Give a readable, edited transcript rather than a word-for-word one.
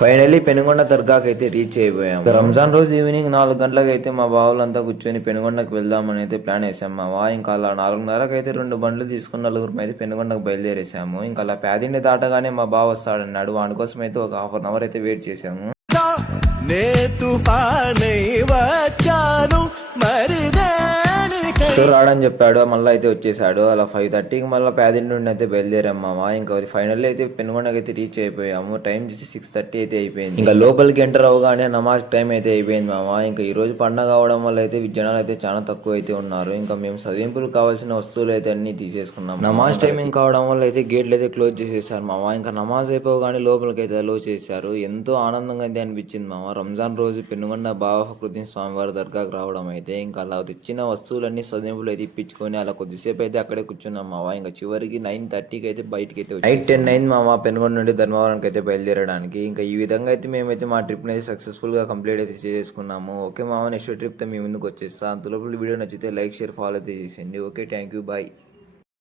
Finally Penugonda దర్గాకి అయితే reach అయిపోయాము. రంజాన్ రోజు ఈవినింగ్ 4 గంటలకు అయితే మా బావులంతా కూర్చొని పెనుగొండకు వెళ్దామని అయితే ప్లాన్ వేసాం మావా. ఇంకా అలా 4:30కి అయితే 2 బండ్లు తీసుకుని నలుగురు అయితే పెనుగొండకు బయలుదేరేసాము. ఇంకా అలా పేదిండి దాటగానే మా బావ వస్తాడన్నాడు. వాడి కోసం అయితే ఒక హాఫ్ అన్ అవర్ అయితే వెయిట్ చేసాము. నే తుఫానై వచ్చాను మరి రాడని చెప్పాడు. మళ్ళీ అయితే వచ్చేసాడు. అలా 5:30కి మళ్ళీ పేదిండి నుండి అయితే బయలుదేరాం మామ. ఇంకా ఫైనల్లీ అయితే పెనుగొండకి అయితే రీచ్ అయిపోయాము. టైం చూసి 6:30 అయితే అయిపోయింది. ఇంకా లోపలికి ఎంటర్ అవగానే నమాజ్ టైం అయితే అయిపోయింది మామ. ఇంకా ఈ రోజు పండగ అవడం వల్ల అయితే జనాలు అయితే చాలా తక్కువ అయితే ఉన్నారు. ఇంకా మేము చదివింపులకు కావాల్సిన వస్తువులు అయితే అన్ని తీసేసుకున్నాం. నమాజ్ టైమింగ్ కావడం వల్ల అయితే గేట్లు అయితే క్లోజ్ చేసేసారు మామ. ఇంకా నమాజ్ అయిపోగానే లోపలికి అయితే అలో చేశారు. ఎంతో ఆనందంగా అయితే అనిపించింది మామ. రంజాన్ రోజు పెనుగొండ బాబా ఫక్రుద్దీన్ స్వామివారి దర్గాకు రావడం అయితే ఇంకా అలా తెచ్చిన వస్తువులన్నీ చదింపులు అయితే ఇప్పించుకొని అలా కొద్దిసేపు అయితే అక్కడే కూర్చున్నాం మావా. ఇంకా చివరికి 9:30కి అయితే బయటకి అయితే నైట్ 10 అయింది మావా పెనుగొండ నుండి ధర్మవరంకి అయితే బయలుదేరడానికి. ఇంకా ఈ విధంగా అయితే మేమైతే మా ట్రిప్ని అయితే సక్సెస్ఫుల్గా కంప్లీట్ అయితే చేసుకున్నాము. ఓకే మావా, నెక్స్ట్ ట్రిప్తో మీ ముందుకు వచ్చేస్తా. అంతలోపల వీడియో నచ్చితే లైక్ షేర్ ఫాలో అయితే చేసేయండి. Okay, thank you, bye.